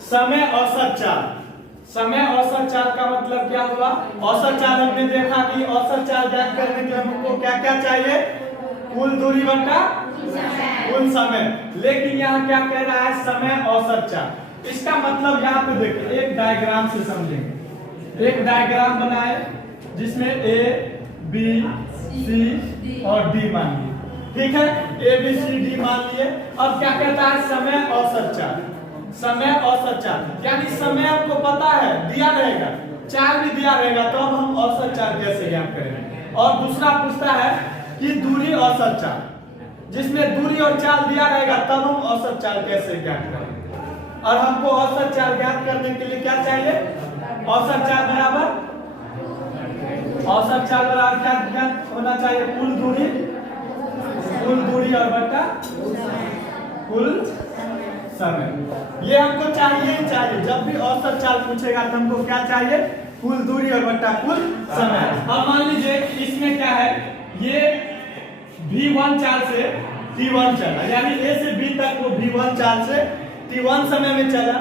समय औसत चाल। समय औसत चाल का मतलब क्या हुआ? औसत चाल हमने देखा कि औसत चाल ज्ञात करने के लिए हमको क्या क्या चाहिए? कुल दूरी बटा कुल समय। लेकिन यहाँ क्या कह रहा है? समय औसत चाल। इसका मतलब यहाँ पे देखिए, एक डायग्राम से समझेंगे। एक डायग्राम बनाए जिसमें ए बी सी और डी मान लिए, ठीक है? ए बी सी डी मान लिए। अब क्या कहता है? समय औसत चाल। समय औसत चाल यानी समय आपको पता है, दिया रहेगा, चाल भी दिया रहेगा, तो अब हम औसत चाल कैसे ज्ञात करेंगे? और दूसरा पूछता है कि दूरी औसत चाल, जिसमें दूरी और चाल दिया रहेगा, तब हम औसत चाल कैसे ज्ञात करेंगे? और हमको औसत चाल ज्ञात करने के लिए क्या चाहिए? औसत चाल बराबर क्या ज्ञात होना चाहिए? कुल दूरी और बटा कुल समय। ये हमको चाहिए ही चाहिए। जब भी औसत चाल पूछेगा तो हमको क्या चाहिए? कुल दूरी और बटा कुल समय। अब मान लीजिए इसमें क्या है, ये V1 चाल से T1 चला, यानी A से B तक वो V1 चाल से T1 समय में चला,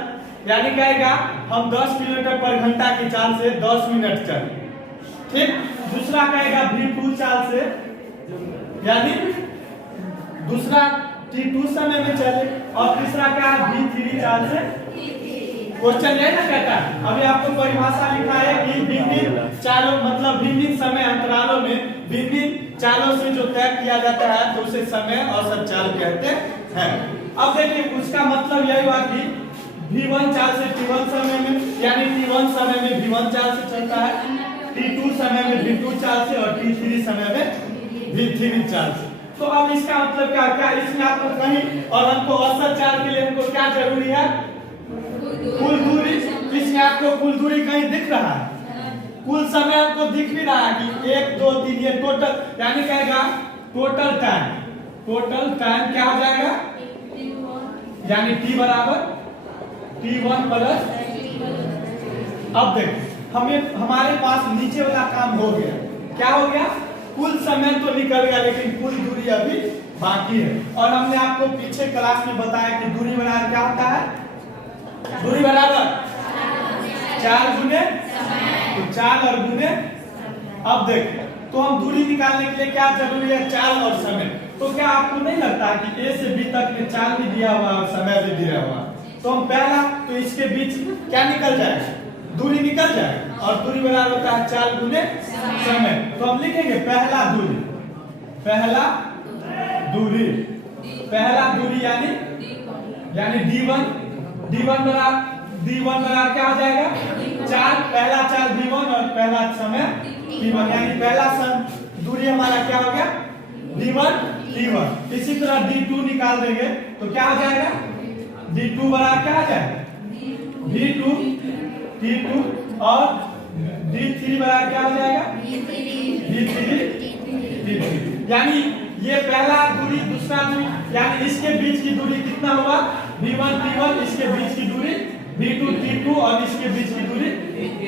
यानी कहेगा हम 10 किलोमीटर पर घंटा की चाल से 10 मिनट चले, ठीक? दूसरा कहेगा V2 चाल से, यानी दूसरा T2 समय में चले, और तीसरा क्या है? V3 चाल से। क्वेश्चन है ना, कहता है अभी आपको परिभाषा लिखा है कि भिन्न चालों मतलब भिन्न समय अंतरालों में भिन्न चालों से जो तय किया जाता है तो उसे समय औसत चाल कहते हैं। अब देखिए उसका मतलब यही हुआ कि V1 चाल से T1 समय में, यानी T1 समय में V1 चाल से चलता है, T2 समय में V2 चाल से, और T3 समय में V3 चाल से। तो अब इसका मतलब क्या इसमें आपको कहीं, और हमको औसत चाल के लिए हमको क्या जरूरी है? कुल दूरी। इसमें आपको कुल दूरी कहीं दिख रहा है? कुल समय आपको दिख भी रहा है कि 1 2 3, ये टोटल, यानी कहेगा टोटल टाइम क्या हो जाएगा? यानी T बराबर T1 प्लस। अब देखो हमारे पास नीचे वाला काम हो गया। क्या हो गया? कुल समय तो निकल गया, लेकिन कुल दूरी अभी बाकी है। और हमने आपको पीछे क्लास में बताया कि दूरी बराबर क्या होता है? दूरी बराबर चाल गुने, तो चाल और गुने। अब देखिए तो हम दूरी निकालने के लिए क्या जरूरी है? चाल और समय। तो क्या आपको नहीं लगता कि A से B तक में चाल भी दिया हुआ और समय भी दिया हुआ? तो हम पहला तो इसके बीच क्या निकल जाएगा? दूरी निकल जाएगा, और दूरी बराबर होता है चाल गुने समय। तो हम लिखेंगे पहला दूरी यानी D1 बराबर क्या हो जाएगा? चाल, पहला चाल D1 और पहला समय T1, यानी पहला दूरी हमारा क्या हो गया? D1। इसी तरह D2 निकाल देंगे तो क्या हो जाएगा? D2 बराबर क्या हो जाएगा? V2 T2, और D3 बराबर क्या हो जाएगा? D3। यानी ये पहला दूरी, दूसरा दूरी, यानी इसके बीच की दूरी कितना हुआ? V1 T1, इसके बीच की दूरी V2 T2, और इसके बीच की दूरी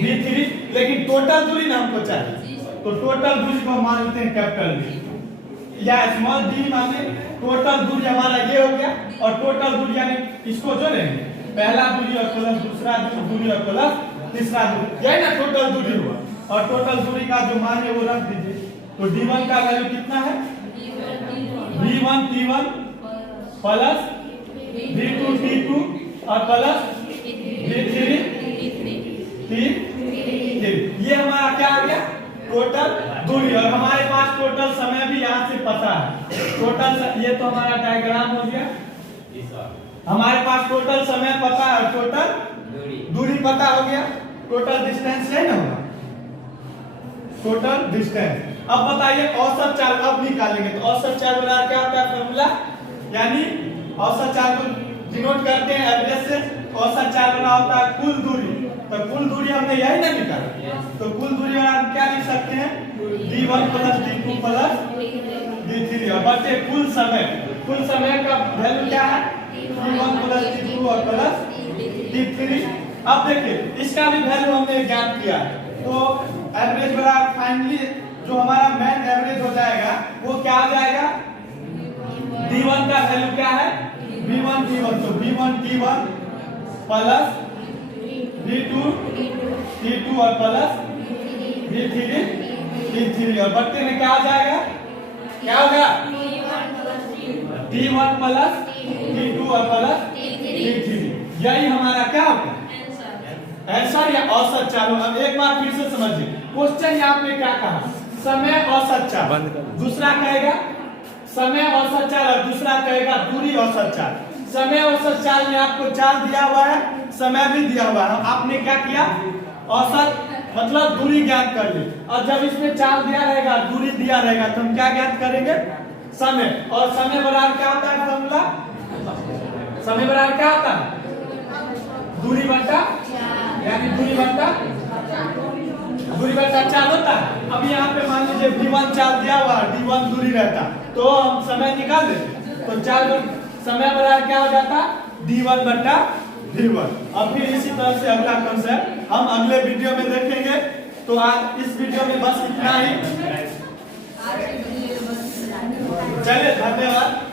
V3। लेकिन टोटल दूरी ना हमको चाहिए, तो टोटल दूरी को मान लेते हैं कैपिटल D या स्मॉल d माने। टोटल दूरी हमारा ये हो गया, और टोटल दूरी यानी इसको जोड़ेंगे, पहला दूरी और प्लस दूसरा दूरी और प्लस तीसरा दूरी, यही ना टोटल दूरी हुआ। और टोटल दूरी का जो मान है वो रख दीजिए। तो D1 का वैल्यू कितना है? V1 T1 plus V2 T2 और प्लस V3 T3। ये हमारा क्या आ गया? टोटल दूरी। और हमारे पास टोटल समय भी यहाँ से पता है। टोटल, ये तो हमारा डायग्राम हो गया। हमारे पास टोटल समय पता है, टोटल दूरी पता हो गया, टोटल डिस्टेंस है ना, टोटल डिस्टेंस। अब बताइए औसत चाल अब निकालेंगे। तो औसत चाल बराबर क्या होता है? फॉर्मूला, यानी औसत चाल को डिनोट करते हैं एवरेज से। औसत चाल बराबर होता है कुल दूरी। तो कुल दूरी हमने यही ना निकाला, तो कुल दूरी बराबर क्या लिख सकते हैं? D1 plus D2 plus D3 और बचे कुल समय। कुल समय का वैल्यू क्या है? D1 प्लस D2 और प्लस D3। अब देखिए इसका भी वैल्यू हमने ज्ञात किया है। तो एवरेज बराबर फाइनली जो हमारा मेन एवरेज हो जाएगा वो क्या आ जाएगा? D1 का वैल्यू क्या है? V1 T1। तो V1 T1 plus V2 T2 और प्लस V3 T3 और बट्टे में क्या आ जाएगा, क्या होगा T1 प्लस T2 और प्लस T3। यही हमारा क्या होगा आंसर या औसत चाल। अब एक बार फिर से समझिए, क्वेश्चन यहाँ पे क्या कहा, समय औसत चाल, दूसरा कहेगा समय औसत चाल और दूसरा कहेगा दूरी औसत चाल। समय औसत चाल में आपको चाल दिया हुआ है, समय भी दिया हुआ है, आपने क्या किया औसत मतलब दूरी ज्ञात कर ली। और जब इसमें चाल दिया रहेगा दूरी दिया रहेगा तो हम क्या ज्ञात करेंगे समय। और समय बराबर क्या होता है फॉर्मूला, समय बराबर क्या होता है दूरी बटा, यानी दूरी बटा चाल होता है। अब यहाँ पे मान लीजिए V1 चाल दिया हुआ D1 दूरी रहता तो हम समय निकाल देते, तो चाल समय बराबर क्या हो जाता D1 बटा V1। अब फिर इसी तरह से अगला कॉन्सेप्ट हम अगले वीडियो में देखेंगे। तो आज इस वीडियो में बस इतना ही, चलिए धन्यवाद।